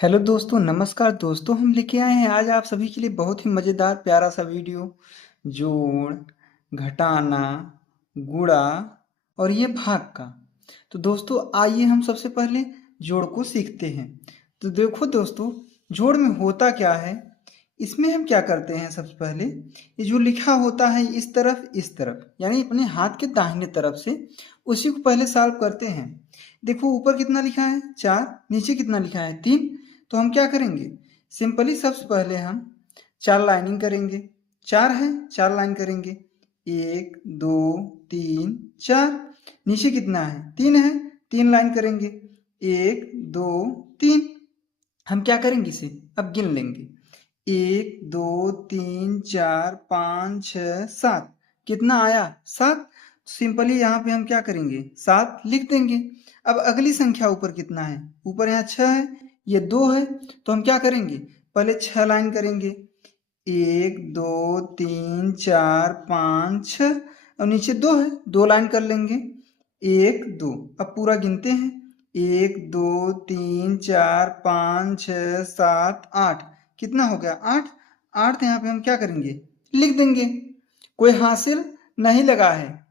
Hello दोस्तों, नमस्कार दोस्तों। हम लेके आए हैं आज आप सभी के लिए बहुत ही मज़ेदार प्यारा सा वीडियो। जोड़, घटाना, गुणा और ये भाग का। तो दोस्तों आइए हम सबसे पहले जोड़ को सीखते हैं। तो देखो दोस्तों, जोड़ में होता क्या है। इसमें हम क्या करते हैं, सबसे पहले ये जो लिखा होता है इस तरफ यानी अपने हाथ के दाहिने तरफ से उसी को पहले सॉल्व करते हैं। देखो ऊपर कितना लिखा है 4, नीचे कितना लिखा है 3। तो हम क्या करेंगे, सिंपली सबसे पहले हम 4 लाइनिंग करेंगे। 4 है, 4 लाइन करेंगे। 1 2 3 4। नीचे कितना है 3 है, 3 लाइन करेंगे। 1 2 3। हम क्या करेंगे, इसे अब गिन लेंगे। 1 2 3 4 5 6 7। कितना आया 7। सिंपली यहाँ पे हम क्या करेंगे 7 लिख देंगे। अब अगली संख्या ऊपर कितना है, ऊपर यहाँ 6 है, ये 2 है। तो हम क्या करेंगे, पहले 6 लाइन करेंगे। 1 2 3 4 5 6 और नीचे 2 है, 2 लाइन कर लेंगे। 1 2। अब पूरा गिनते हैं। 1 2 3 4 5 6 7 8। कितना हो गया 8। 8 यहाँ पे हम क्या करेंगे, लिख देंगे। कोई हासिल नहीं लगा है।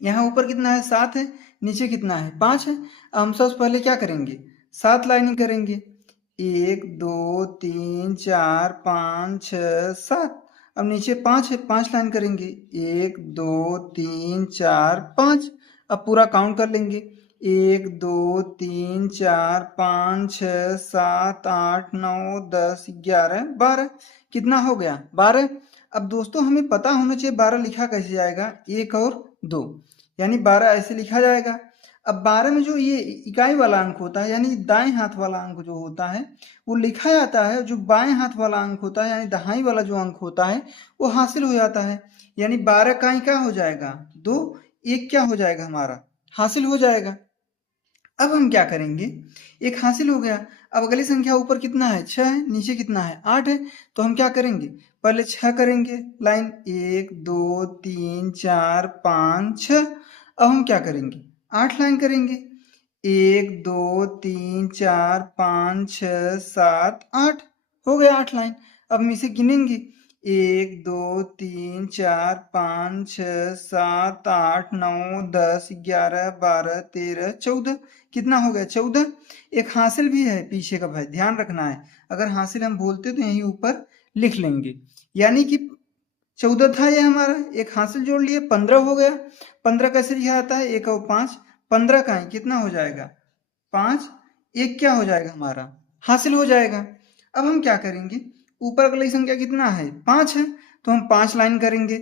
यहाँ ऊपर कितना है 7 है, नीचे कितना है 5 है। अब हम सबसे पहले क्या करेंगे, 7 लाइनिंग करेंगे। 1 2 3 4 5 6 7। अब नीचे 5 है, 5 लाइन करेंगे। 1 2 3 4 5। अब पूरा काउंट कर लेंगे। 1 2 3 4 5 6 7 8 9 10 11 12। कितना हो गया 12। अब दोस्तों हमें पता होना चाहिए 12 लिखा कैसे जाएगा, 1 और 2 यानी 12 ऐसे लिखा जाएगा। अब 12 में जो ये इकाई वाला अंक होता है यानी दाएं हाथ वाला अंक जो होता है वो लिखा जाता है। जो बाएं हाथ वाला अंक होता है यानी दहाई वाला जो अंक होता है वो हासिल हो जाता है। यानी 12 का ही क्या हो जाएगा 2, 1 क्या हो जाएगा हमारा हासिल हो जाएगा। अब हम क्या करेंगे, एक हासिल हो गया। अब अगली संख्या ऊपर कितना है 6 है, नीचे कितना है 8 है। तो हम क्या करेंगे, पहले 6 करेंगे लाइन। 1 2 3 4 5 6। अब हम क्या करेंगे 8 लाइन करेंगे। 1 2 3 4 5 6 7 8। हो गया 8 लाइन। अब हम इसे गिनेंगे। 1 2 3 4 5 6 7 8 9 10 11 12 13 14। कितना हो गया 14। एक हासिल भी है पीछे का, भाई ध्यान रखना है। अगर हासिल हम बोलते तो यहीं ऊपर लिख लेंगे। यानी कि 14 था ये हमारा, एक हासिल जोड़ लिए 15 हो गया। 15 कैसे लिखा जाता है 1 और 5। 15 का ही कितना हो जाएगा 5। 1 क्या हो जाएगा हमारा हासिल हो जाएगा। अब हम क्या करेंगे, ऊपर अगली संख्या कितना है 5 है। तो हम 5 लाइन करेंगे।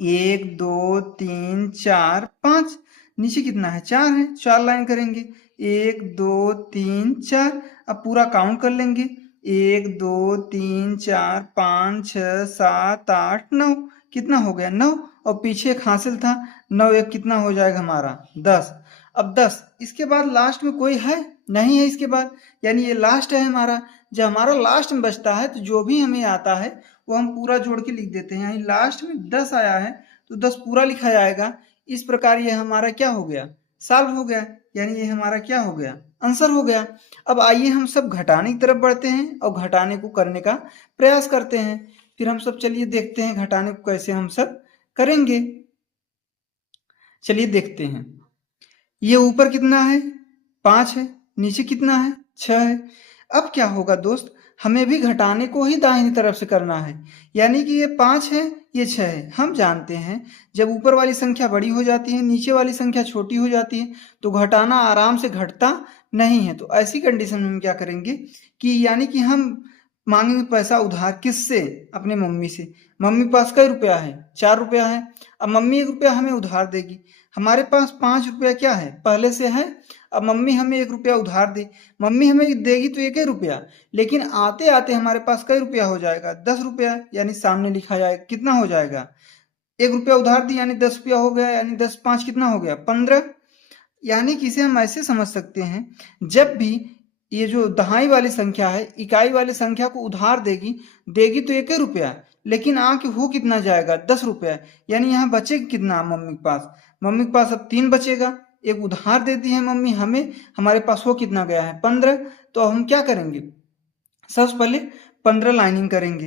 1 2 3 4 5। नीचे कितना है 4 है, 4 लाइन करेंगे। 1 2 3 4। अब पूरा काउंट कर लेंगे। 1 2 3 4 5 6 7 8 9। कितना हो गया 9। और पीछे एक हासिल था 9, एक कितना हो जाएगा हमारा 10। अब 10 इसके बाद लास्ट में कोई है नहीं है इसके बाद, यानी ये लास्ट है हमारा। जब हमारा लास्ट में बचता है तो जो भी हमें आता है वो हम पूरा जोड़ के लिख देते हैं। यानी लास्ट में 10 आया है तो 10 पूरा लिखा जाएगा। इस प्रकार ये हमारा क्या हो गया, सॉल्व हो गया। यानी ये हमारा क्या हो गया, आंसर हो गया। अब आइए हम सब घटाने की तरफ बढ़ते हैं और घटाने को करने का प्रयास करते हैं। फिर हम सब चलिए देखते हैं घटाने को कैसे हम सब करेंगे। चलिए देखते हैं। ये ऊपर कितना है 5 है, नीचे कितना है 6 है। अब क्या होगा दोस्त, हमें भी घटाने को ही दाहिनी तरफ से करना है। यानी कि ये 5 है, ये 6 है। हम जानते हैं जब ऊपर वाली संख्या बड़ी हो जाती है नीचे वाली संख्या छोटी हो जाती है तो घटाना आराम से घटता नहीं है। तो ऐसी कंडीशन में हम क्या करेंगे कि यानी कि हम मांगेंगे पैसा उधार, किससे, अपने मम्मी से। मम्मी के पास कई रुपया है 4 रुपया है। अब मम्मी 1 रुपया हमें उधार देगी। हमारे पास 5 रुपया क्या है पहले से है। अब मम्मी हमें 1 रुपया उधार दे, मम्मी हमें देगी तो 1 ही रुपया, लेकिन आते आते हमारे पास कई रुपया हो जाएगा 10 रुपया। यानी सामने लिखा जाएगा कितना हो जाएगा, 1 रुपया उधार दी यानी 10 रुपया हो गया। यानी 10 5 कितना हो गया 15। यानी कि इसे हम ऐसे समझ सकते हैं, जब भी ये जो दहाई वाली संख्या है इकाई वाली संख्या को उधार देगी देगी तो 1 ही रुपया, लेकिन आके हो कितना जाएगा 10 रुपया। यानी यहाँ बचेगा कितना मम्मी के पास, मम्मी के पास अब 3 बचेगा। एक उधार दे दी है मम्मी हमें, हमारे पास हो कितना गया है 15। तो अब हम क्या करेंगे, सबसे पहले 15 लाइनिंग करेंगे।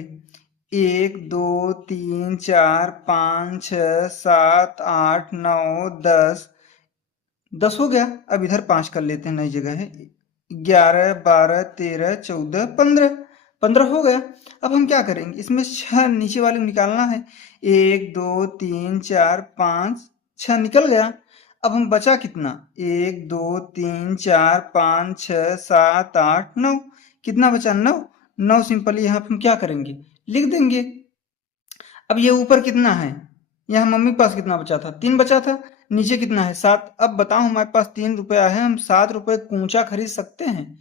1 2 3 4 5 6 7 8 9 10, 10 हो गया। अब इधर 5 कर लेते हैं, नई जगह है। 11 12 13 14 15, 15 हो गया। अब हम क्या करेंगे, इसमें 6 नीचे वाले को निकालना है। 1 2 3 4 5 6 निकल गया। अब हम बचा कितना, 1 2 3 4 5 6 7 8 9, कितना बचा 9। 9 सिंपली यहाँ पे हम क्या करेंगे, लिख देंगे। अब ये ऊपर कितना है, यहाँ मम्मी के पास कितना बचा था, 3 बचा था। नीचे कितना है, 7। अब बताओ हमारे पास 3 रुपया है, हम 7 रुपए कूचा खरीद सकते हैं,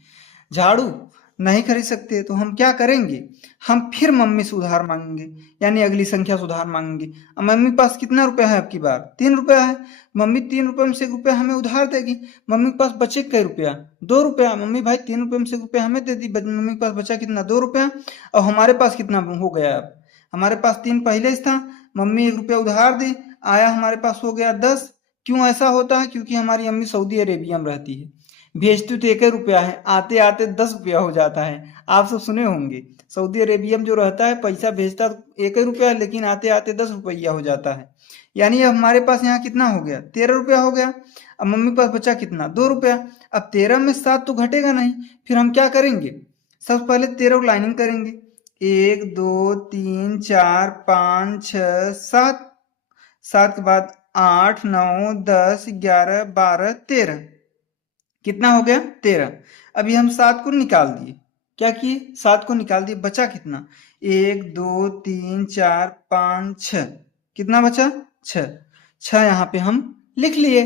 झाड़ू नहीं खरीद सकते। तो हम क्या करेंगे, हम फिर मम्मी से उधार मांगेंगे, यानी अगली संख्या से उधार मांगेंगे। अब मम्मी के पास कितना रुपया है, आपकी बार 3 रुपया है। मम्मी 3 रुपये में से 1 रुपया हमें उधार देगी। मम्मी के पास बचे कई रुपया, 2 रुपया। मम्मी भाई 3 रुपये में से 1 रुपया हमें दे दी, मम्मी के पास बचा कितना, 2 रुपया। और हमारे पास कितना हो गया, अब हमारे पास 3 पहले से था, मम्मी 1 रुपया उधार दी, आया हमारे पास हो गया 10। क्यों ऐसा होता है, क्योंकि हमारी अम्मी सऊदी अरेबिया में रहती है, भेजती तो 1 रुपया है, आते आते 10 रुपया हो जाता है। आप सब सुने होंगे, सऊदी अरेबिया में जो रहता है पैसा भेजता तो 1 रुपया है, लेकिन आते आते 10 रुपया हो जाता है। यानी अब हमारे पास यहाँ कितना हो गया, 13 रुपया हो गया। अब मम्मी के पास बचा कितना, 2 रुपया। अब 13 में 7 तो घटेगा नहीं, फिर हम क्या करेंगे, सबसे पहले 13 लाइनिंग करेंगे। 1 2 3 4 5 6 7, 7 के बाद 8 9 10 11 12 13, कितना हो गया 13। अभी हम 7 को निकाल दिए, क्या किए, 7 को निकाल दिए, बचा कितना, 1 2 3 4 5 6, कितना बचा 6। 6 यहाँ पे हम लिख लिए।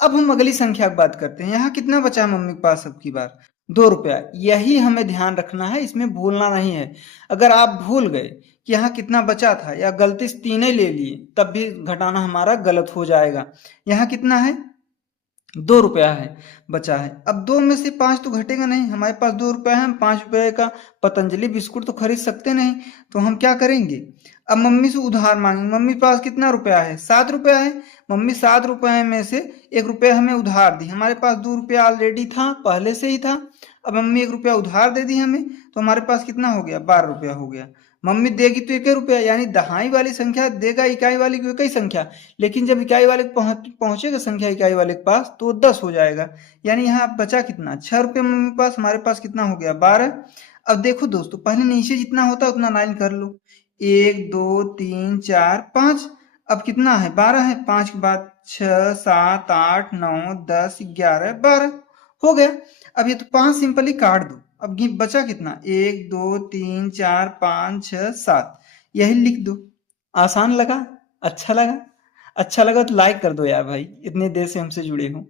अब हम अगली संख्या की बात करते हैं, यहाँ कितना बचा है मम्मी के पास अब की बार, 2 रुपया। यही हमें ध्यान रखना है, इसमें भूलना नहीं है। अगर आप भूल गए कि यहाँ कितना बचा था, या गलती से 3 ले लिए, तब भी घटाना हमारा गलत हो जाएगा। यहाँ कितना है, 2 रुपया है बचा है। अब 2 में से 5 तो घटेगा नहीं, हमारे पास 2 रुपया है, हम 5 रुपये का पतंजलि बिस्कुट तो खरीद सकते नहीं। तो हम क्या करेंगे, अब मम्मी से उधार मांगेंगे। मम्मी के पास कितना रुपया है, 7 रुपया है। मम्मी 7 रुपये में से 1 रुपया हमें उधार दी, हमारे पास 2 रुपया ऑलरेडी था, पहले से ही था। अब मम्मी 1 रुपया उधार दे दी हमें, तो हमारे पास कितना हो गया, 12 रुपया हो गया। मम्मी देगी तो 1 रुपया, यानी दहाई वाली संख्या देगा इकाई वाली को 1 संख्या, लेकिन जब इकाई वाले पहुंचेगा संख्या इकाई वाले के पास तो 10 हो जाएगा। यानी यहाँ बचा कितना, 6 रुपये मम्मी के पास, हमारे पास कितना हो गया 12। अब देखो दोस्तों, पहले नीचे जितना होता है उतना लाइन कर लो। 1 2 3 4 5, अब कितना है 12 है। 5 के बाद 6 7 8 9 10 11 12 हो गया। अब ये तो 5 सिंपली काट दो। अब बचा कितना, 1 2 3 4 5 6 7, यही लिख दो। आसान लगा, अच्छा लगा, अच्छा लगा तो लाइक कर दो यार भाई, इतने देर से हमसे जुड़े हो।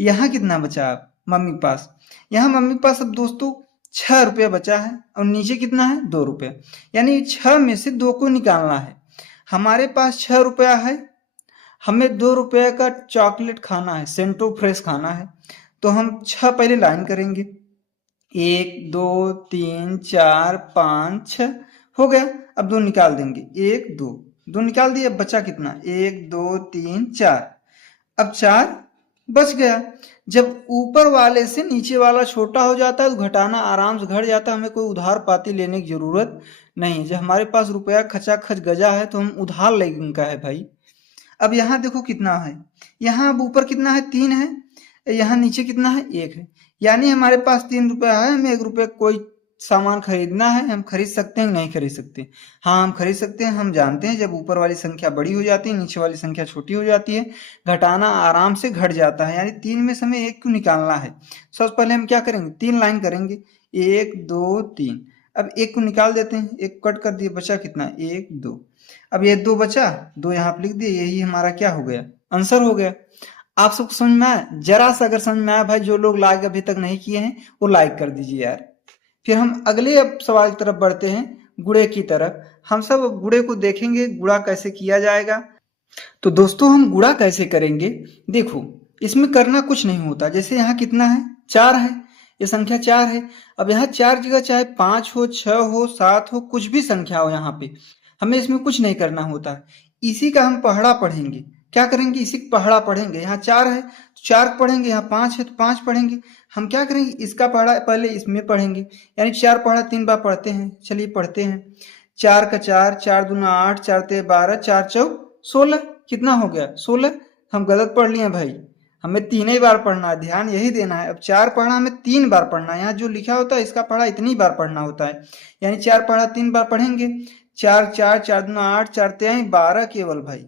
यहाँ कितना बचा अब मम्मी के पास, यहाँ मम्मी के पास अब दोस्तों 6 रुपया बचा है, और नीचे कितना है 2 रुपया। यानी 6 में से 2 को निकालना है। हमारे पास 6 रुपया है, हमें 2 रुपये का चॉकलेट खाना है, सेंटो फ्रेश खाना है। तो हम 6 पहले लाइन करेंगे, 1 2 3 4 5 6 हो गया। अब 2 निकाल देंगे, 1 2, 2 निकाल दिए। अब बचा कितना, 1 2 3 4, अब 4 बच गया। जब ऊपर वाले से नीचे वाला छोटा हो जाता है तो घटाना आराम से घट जाता है, हमें कोई उधार पाती लेने की जरूरत नहीं। जब हमारे पास रुपया खचा खच गजा है तो हम उधार लेने का है भाई। अब यहाँ देखो कितना है, यहाँ अब ऊपर कितना है 3 है, यहाँ नीचे कितना है 1 है। यानी हमारे पास 3 रुपया है, हमें 1 रुपया कोई सामान खरीदना है, हम खरीद सकते हैं नहीं खरीद सकते, हाँ हम खरीद सकते हैं। हम जानते हैं जब ऊपर वाली संख्या बड़ी हो जाती है नीचे वाली संख्या छोटी हो जाती है, घटाना आराम से घट जाता है। यानी 3 में से हमें 1 क्यों निकालना है, सबसे पहले हम क्या करेंगे 3 लाइन करेंगे, 1 2 3। अब 1 को निकाल देते हैं, 1 कट कर दिए, बचा कितना 1 2। अब ये 2 बचा, 2 यहाँ पे लिख दिए, यही हमारा क्या हो गया, आंसर हो गया। आप सबको समझ में आया, जरा सा अगर समझ में आया भाई, जो लोग लाइक अभी तक नहीं किए हैं वो लाइक कर दीजिए यार। फिर हम अगले अब सवाल की तरफ बढ़ते हैं, गुड़े की तरफ। हम सब गुड़े को देखेंगे, गुड़ा कैसे किया जाएगा। तो दोस्तों हम गुड़ा कैसे करेंगे, देखो इसमें करना कुछ नहीं होता। जैसे यहाँ कितना है 4 है, ये संख्या 4 है। अब यहाँ 4 जगह चाहे 5 हो 6 हो 7 हो, कुछ भी संख्या हो, यहाँ पे हमें इसमें कुछ नहीं करना होता। इसी का हम पहड़ा पढ़ेंगे, क्या करेंगे, इसी को पहाड़ा पढ़ेंगे। यहाँ 4 है तो 4 पढ़ेंगे, यहाँ 5 है तो 5 पढ़ेंगे। हम क्या करेंगे, इसका पहाड़ा पहले इसमें पढ़ेंगे, यानी 4 पहाड़ा 3 बार पढ़ते हैं। चलिए पढ़ते हैं। 4 का 4, 4 दूना 8, 4 ते 12, 4 चौक 16। कितना हो गया, 16। हम गलत पढ़ लिए भाई, हमें 3 ही बार पढ़ना है, ध्यान यही देना है। अब 4 पढ़ा हमें 3 बार पढ़ना है, यहाँ जो लिखा होता है इसका पढ़ा इतनी बार पढ़ना होता है, यानी 4 पढ़ा 3 बार पढ़ेंगे। 4 4, 4 दूना 8, 4 तिहाई 12 केवल भाई।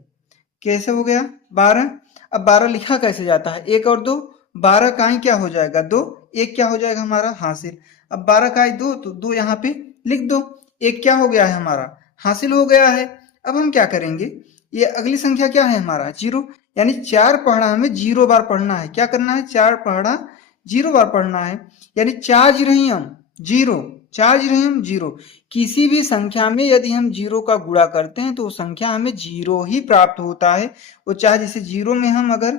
कैसे हो गया 12। अब 12 लिखा कैसे जाता है, 1 और 2, 12 का ही क्या हो जाएगा 2, 1 क्या हो जाएगा हमारा हासिल। अब 12 का ही 2 तो 2 यहाँ पे लिख दो, 1 क्या हो गया है हमारा हासिल हो गया है। अब हम क्या करेंगे, ये अगली संख्या क्या है हमारा 0, यानी 4 पहाड़ा हमें 0 बार पढ़ना है। क्या करना है, 4 पहाड़ा 0 बार पढ़ना है, यानी 4 जीरो हम 0, 4 जीरो हम 0। किसी भी संख्या में यदि हम 0 का गुणा करते हैं तो वो संख्या हमें 0 ही प्राप्त होता है। वो चाहे जैसे 0 में हम अगर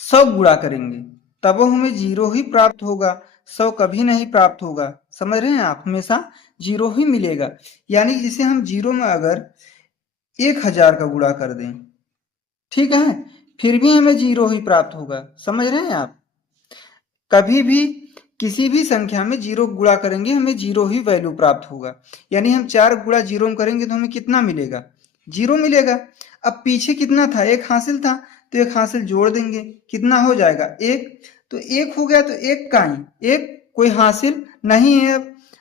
100 गुणा करेंगे तब वो हमें 0 ही प्राप्त होगा, 100 कभी नहीं प्राप्त होगा। समझ रहे हैं आप, हमेशा 0 ही मिलेगा। यानी जिसे हम 0 में अगर 1000 का गुणा कर दें, ठीक है, फिर भी हमें 0 ही प्राप्त होगा। समझ रहे हैं आप, कभी भी किसी भी संख्या में 0 गुणा करेंगे हमें 0 ही वैल्यू प्राप्त होगा। यानी हम 4 गुणा 0 में करेंगे तो हमें कितना मिलेगा, 0 मिलेगा। अब पीछे कितना था, 1 हासिल था, तो 1 हासिल जोड़ देंगे, कितना हो जाएगा 1, तो 1 हो गया, तो 1 का ही 1 कोई हासिल नहीं है।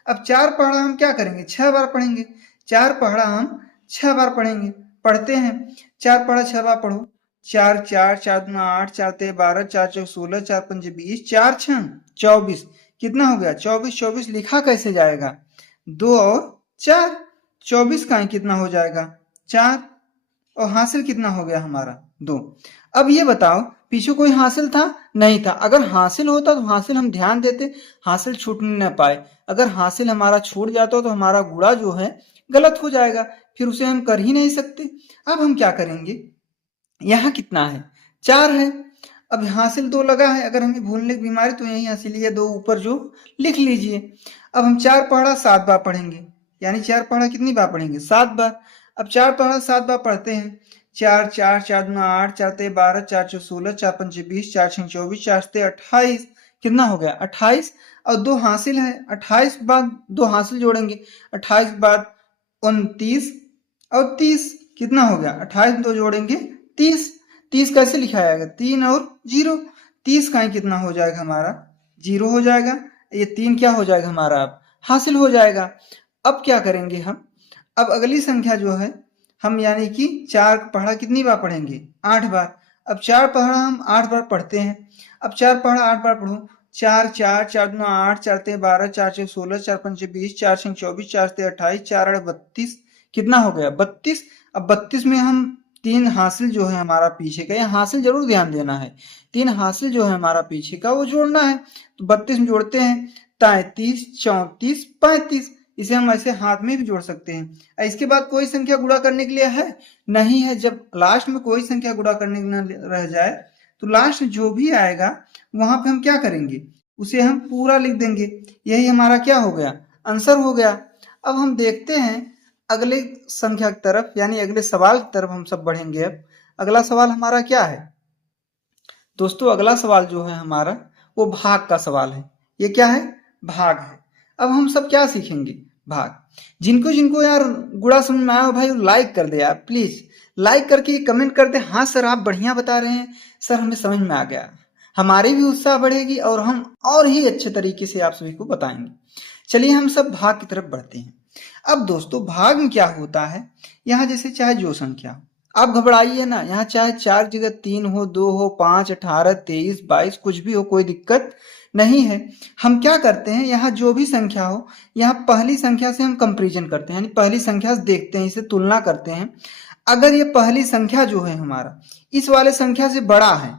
अब 4 पहाड़ा हम क्या करेंगे, 6 बार पढ़ेंगे। 4 पहाड़ा हम 6 बार पढ़ेंगे। पढ़ते हैं, 4 पहाड़ा 6 बार पढ़ो। 4 4, 4 दूना 8, 4 ते 12, 4 चौक 16, 4 पंजे 20, 4 छः 24। कितना हो गया 24। 24 लिखा कैसे जाएगा, 2 और 4, 24 का ही कितना हो जाएगा 4, और हासिल कितना हो गया हमारा 2। अब ये बताओ पीछे कोई हासिल था, नहीं था। अगर हासिल होता तो हासिल हम ध्यान देते, हासिल छूटने न पाए। अगर हासिल हमारा छूट जाता तो हमारा गुणा जो है गलत हो जाएगा, फिर उसे हम कर ही नहीं सकते। अब हम क्या करेंगे, यहाँ कितना है 4 है। अब हासिल 2 लगा है, अगर हमें भूलने की बीमारी तो यही हासिल है 2 ऊपर जो लिख लीजिए। अब हम 4 पहाड़ा 7 बार पढ़ेंगे, यानी 4 पहाड़ा कितनी बार पढ़ेंगे 7 बार। अब 4 पहाड़ा 7 बार पढ़ते हैं। 4 4, 4 दूना 8, 4 ते 12, 4 चौक 16, 4 पंजे 20, 4 छः 24, 4 सते 28। कितना हो गया 28। और 2 हासिल है, 28 के बाद 2 हासिल जोड़ेंगे, 28 के बाद 29 और 30। कितना हो गया 28 2 जोड़ेंगे 30। 30 कैसे लिखा जाएगा, 3 और 0। 30 का ही कितना हो जाएगा हमारा 0 हो जाएगा। ये 3 क्या हो जाएगा हमारा अब हासिल हो जाएगा। अब क्या करेंगे हम, अब अगली संख्या जो है हम यानी कि 4 पहाड़ा कितनी बार पढ़ेंगे 8 बार। अब 4 पहाड़ा हम 8 बार पढ़ते हैं। अब 4 पहाड़ा 8 बार पढ़ो। 4 4, 4 दूना 8, 4 ते 12, 4 चौक 16, 4 पंजे 20, 4 छः 24, 4 सते 28, 4 आठ 32। कितना हो गया 32। अब 32 में हम 3 हासिल जो है हमारा पीछे का, ये हासिल जरूर ध्यान देना है, 3 हासिल जो है हमारा पीछे का वो जोड़ना है। तो 32 में जोड़ते हैं 33, 34, 35। इसे हम ऐसे हाथ में भी जोड़ सकते हैं। इसके बाद कोई संख्या गुणा करने के लिए है नहीं है। जब लास्ट में कोई संख्या गुणा करने के लिए रह जाए तो लास्ट में जो भी आएगा वहां पे हम क्या करेंगे, उसे हम पूरा लिख देंगे। यही हमारा क्या हो गया आंसर हो गया। अब हम देखते हैं अगले संख्या की तरफ, यानी अगले सवाल की तरफ हम सब बढ़ेंगे। अब अगला सवाल हमारा क्या है दोस्तों, अगला सवाल जो है हमारा वो भाग का सवाल है। ये क्या है, भाग है। अब हम सब क्या सीखेंगे, भाग। जिनको जिनको यार गुणा समझ में आया हो भाई लाइक कर दे यार, प्लीज लाइक करके कमेंट कर दे, हाँ सर आप बढ़िया बता रहे हैं, सर हमें समझ में आ गया। हमारी भी उत्साह बढ़ेगी और हम और ही अच्छे तरीके से आप सभी को बताएंगे। चलिए हम सब भाग की तरफ बढ़ते हैं। अब दोस्तों भाग में क्या होता है, यहाँ जैसे चाहे जो संख्या हो, आप घबराइए ना, यहाँ चाहे 4 जगह 3 हो, 2 हो, 5, 18, 23, 22 कुछ भी हो, कोई दिक्कत नहीं है। हम क्या करते हैं, यहाँ जो भी संख्या हो, यहाँ पहली संख्या से हम कंपेरिजन करते हैं, यानी पहली संख्या से देखते हैं, इसे तुलना करते हैं। अगर ये पहली संख्या जो है हमारा इस वाले संख्या से बड़ा है,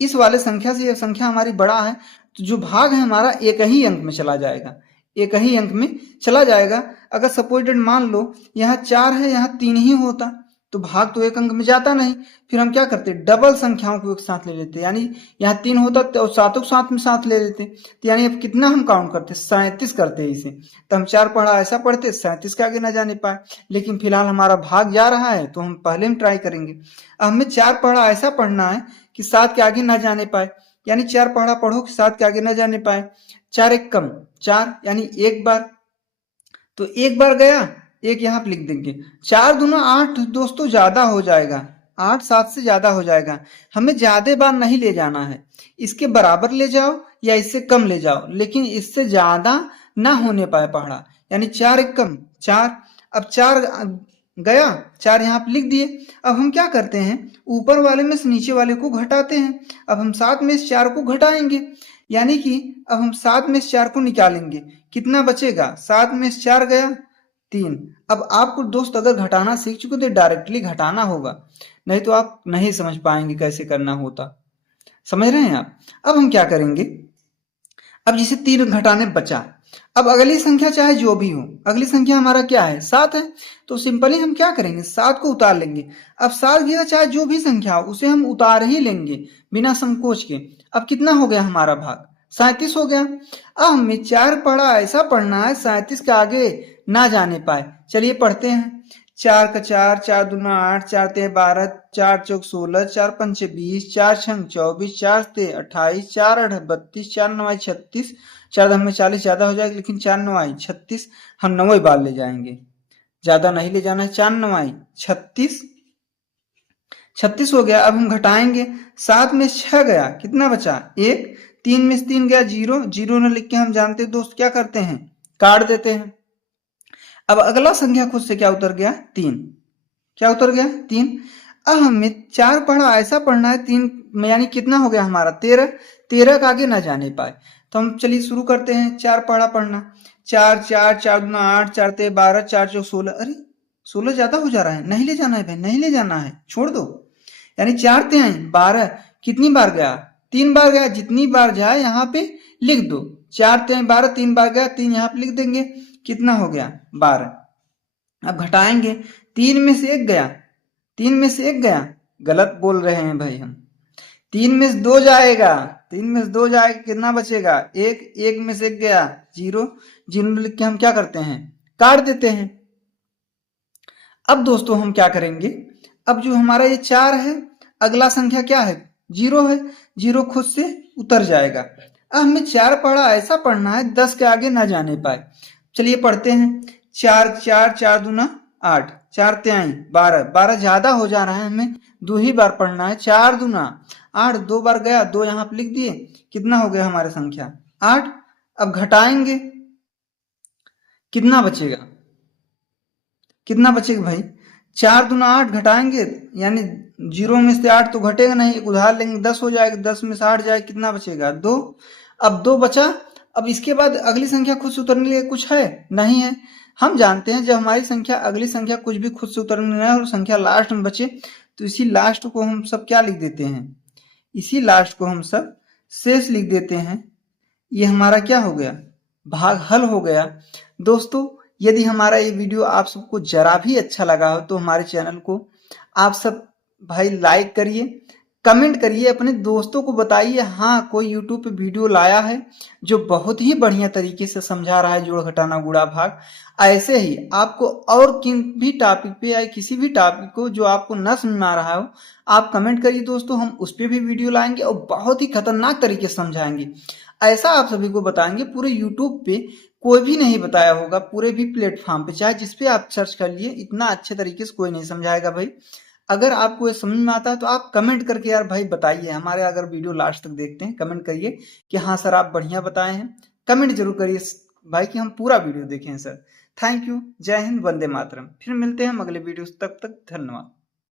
इस वाले संख्या से यह संख्या हमारी बड़ा है, तो जो भाग है हमारा एक ही अंक में चला जाएगा, एक ही अंक में चला जाएगा। अगर सपोज मान लो यहाँ 4 है, यहाँ 3 ही होता तो भाग तो एक अंक में जाता नहीं। फिर हम क्या करते, डबल संख्याओं को एक साथ ले लेते, यानी यहाँ 3 होता तो सातों को साथ में साथ ले लेते। तो यानी अब कितना हम काउंट करते, 37 करते इसे। तो हम 4 पढ़ा ऐसा पढ़ते 37 के आगे ना जाने पाए, लेकिन फिलहाल हमारा भाग जा रहा है तो हम पहले में ट्राई करेंगे। अब हमें 4 पढ़ा ऐसा पढ़ना है कि 7 के आगे ना जाने पाए, यानी 4 पढ़ा पढ़ो कि 7 के आगे ना जाने पाए। 4 एक कम 4, यानी एक बार, तो एक बार गया, एक यहाँ पे लिख देंगे। 4 दूना 8 दोस्तों ज्यादा हो जाएगा, 8 7 से ज्यादा हो जाएगा। हमें ज्यादा बार नहीं ले जाना है, इसके बराबर ले जाओ या इससे कम ले जाओ, लेकिन इससे ज्यादा ना होने पाए पढ़ा। यानी 4 एक कम 4। अब 4 गया, 4 यहाँ पे लिख दिए। अब हम क्या करते हैं, ऊपर वाले में से नीचे वाले को घटाते हैं। अब हम 7 में से 4 को घटाएंगे, यानी कि अब हम 7 में से 4 को निकालेंगे, कितना बचेगा, 7 में से 4 गया 3। अब आपको दोस्त अगर घटाना सीख चुके तो डायरेक्टली घटाना होगा, नहीं तो आप नहीं समझ पाएंगे कैसे करना होता। समझ रहे हैं आप। अब हम क्या करेंगे, अब जैसे 3 घटाने बचा, अब अगली संख्या चाहे जो भी हो, अगली संख्या हमारा क्या है, 7 है, तो सिंपली हम क्या करेंगे, 7 को उतार लेंगे। अब 7 गया चाहे जो भी संख्या हो उसे हम उतार ही लेंगे बिना संकोच के। अब कितना हो गया हमारा भाग, 37 हो गया। अब हमें 4 पढ़ा ऐसा पढ़ना है 37 के आगे ना जाने पाए। चलिए पढ़ते हैं। 4 का 4, 4 दूना 8, 4 ते 12, 4 चौक 16, 4 पंचे 20, 4 छंग 24, 4 ते 28, 4 8 32, 4 9 36, 4 10 में 40 ज्यादा हो जाएगा, लेकिन 4 9 36 हम 9 बार ले जाएंगे, ज्यादा नहीं ले जाना है। 4 9 36, 36 हो गया। अब हम घटाएंगे, 7 में 6 गया, कितना बचा 1, 3 में से 3 गया 0, 0 न लिख के हम जानते दोस्त क्या करते हैं, काट देते हैं। अब अगला संख्या खुद से क्या उतर गया, 3, क्या उतर गया 3। अब हमें 4 पढ़ा ऐसा पढ़ना है 3, यानी कितना हो गया हमारा 13, 13 का आगे ना जाने पाए। तो हम चलिए शुरू करते हैं, 4 पढ़ा पढ़ना, 4 4, 4 दूना 8, 4 ते 12, 4 चौक 16, अरे 16 ज्यादा हो जा रहा है, नहीं ले जाना है भाई, नहीं ले जाना है, छोड़ दो। यानी 4 ते 12, कितनी बार गया, 3 बार गया, जितनी बार जाए यहाँ पे लिख दो। 4 ते 12, 3 बार गया, 3 यहाँ पे लिख देंगे, कितना हो गया 12। अब घटाएंगे, 3 में से 1 गया, 3 में से 1 गया, गलत बोल रहे हैं भाई हम, 3 में से 2 जाएगा, 3 में से 2 जाएगा, कितना बचेगा 1, 1 में से 1 गया 0, 0 लिख के हम क्या करते हैं, काट देते हैं। अब दोस्तों हम क्या करेंगे, अब जो हमारा ये 4 है, अगला संख्या क्या है 0 है, 0 खुद से उतर जाएगा। अब हमें 4 पढ़ा ऐसा पढ़ना है 10 के आगे ना जाने पाए। चलिए पढ़ते हैं, 4 4, 4 दूना 8, 4 त्याई 12, 12 ज्यादा हो जा रहा है, हमें 2 ही बार पढ़ना है। 4 दूना 8, 2 बार गया, 2 यहाँ पे लिख दिए, कितना हो गया हमारा संख्या 8। अब घटाएंगे, कितना बचेगा, कितना बचेगा भाई, 4 दूना 8 घटाएंगे, यानी 0 में से 8 तो घटेगा नहीं, एक उधार लेंगे 10 हो जाएगा, 10 में से 8 जाए, कितना बचेगा 2। अब 2 बचा। अब इसके बाद अगली संख्या खुद से उतरने के लिए कुछ है नहीं है। हम जानते हैं जब हमारी संख्या अगली संख्या कुछ भी खुद से उतरने नहीं और संख्या लास्ट में बचे, तो इसी लास्ट को हम सब क्या लिख देते हैं, इसी लास्ट को हम सब शेष लिख देते हैं। ये हमारा क्या हो गया, भाग हल हो गया। दोस्तों यदि हमारा ये वीडियो आप सबको जरा भी अच्छा लगा हो तो हमारे चैनल को आप सब भाई लाइक करिए, कमेंट करिए, अपने दोस्तों को बताइए हाँ कोई यूट्यूब पे वीडियो लाया है जो बहुत ही बढ़िया तरीके से समझा रहा है जोड़ घटाना गुणा भाग। ऐसे ही आपको और किन भी टॉपिक पे या किसी भी टॉपिक को जो आपको न समझ में आ रहा हो आप कमेंट करिए दोस्तों, हम उस पर भी वीडियो लाएंगे और बहुत ही खतरनाक तरीके से समझाएंगे। ऐसा आप सभी को बताएंगे पूरे यूट्यूब पे कोई भी नहीं बताया होगा, पूरे भी प्लेटफॉर्म पे चाहे जिस पे आप सर्च कर लिए, इतना अच्छे तरीके से कोई नहीं समझाएगा भाई। अगर आपको ये समझ में आता है तो आप कमेंट करके यार भाई बताइए, हमारे अगर वीडियो लास्ट तक देखते हैं कमेंट करिए कि हाँ सर आप बढ़िया बताए हैं, कमेंट जरूर करिए भाई कि हम पूरा वीडियो देखें सर। थैंक यू, जय हिंद, वंदे मातरम। फिर मिलते हैं अगले वीडियो, तब तक धन्यवाद।